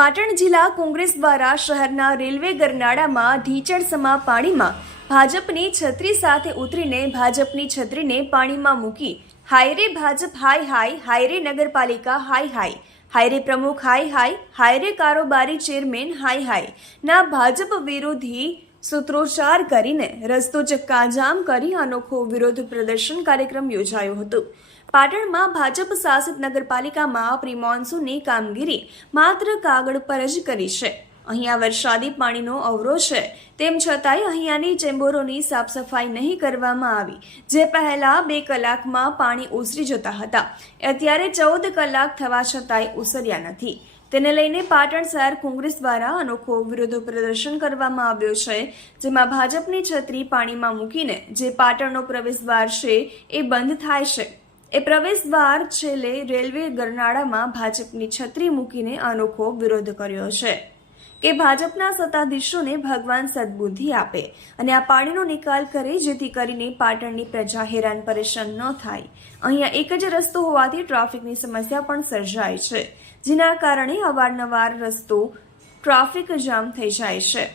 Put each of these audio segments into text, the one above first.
પાટણ જિલ્લા કોંગ્રેસ દ્વારા શહેરના રેલવે ગરનાળામાં ઢીચણસમા પાણીમાં ભાજપની છત્રી સાથે ઉતરીને ભાજપની છત્રીને પાણીમાં મૂકી હાયરે ભાજપ, હાય હાય હાયરે નગરપાલિકા, હાય હાય હાયરે પ્રમુખ, હાય હાય હાયરે કારોબારી ચેરમેન, હાય હાય. ના ભાજપ વિરોધી સૂત્રોચ્ચાર કરીને રસ્તો ચક્કાજામ કરી અનોખો વિરોધ પ્રદર્શન કાર્યક્રમ યોજાયો હતો. પાટણમાં ભાજપ શાસિત નગરપાલિકામાં પ્રી મોન્સૂનની કામગીરી માત્ર કાગળ પર જ કરી છે. અહીંયા વરસાદી પાણીનો અવરો છે. તેમ છતાંય અહીંયાની ચેમ્બરોની સાફ સફાઈ નહીં કરવામાં આવી, જે પહેલા બે કલાકમાં પાણી ઓસરી જતા હતા. અત્યારે ચૌદ કલાક થવા છતાંય ઓસર્યા નથી. તેને લઈને પાટણ શહેર કોંગ્રેસ દ્વારા અનોખો વિરોધ પ્રદર્શન કરવામાં આવ્યો છે, જેમાં ભાજપની છત્રી પાણીમાં મૂકીને જે પાટણનો પ્રવેશદ્વાર છે એ બંધ થાય છે. એ પ્રવેશદ્વાર છેલ્લે રેલવે ગરનાળામાં ભાજપની છત્રી મૂકીને અનોખો વિરોધ કર્યો છે. કે ભાજપના સત્તાધીશોને ભગવાન સદબુદ્ધિ આપે અને આ પાણીનો નિકાલ કરે જેથી કરીને પાટણની પ્રજા હેરાન પરેશાન ન થાય. અહીંયા એક જ રસ્તો હોવાથી ટ્રાફિકની સમસ્યા પણ સર્જાય છે, જેના કારણે અવારનવાર રસ્તો ટ્રાફિક જામ થઈ જાય છે,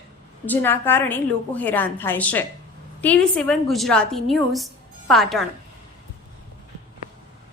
જેના કારણે લોકો હેરાન થાય છે. TV seven Gujarati news, Patan.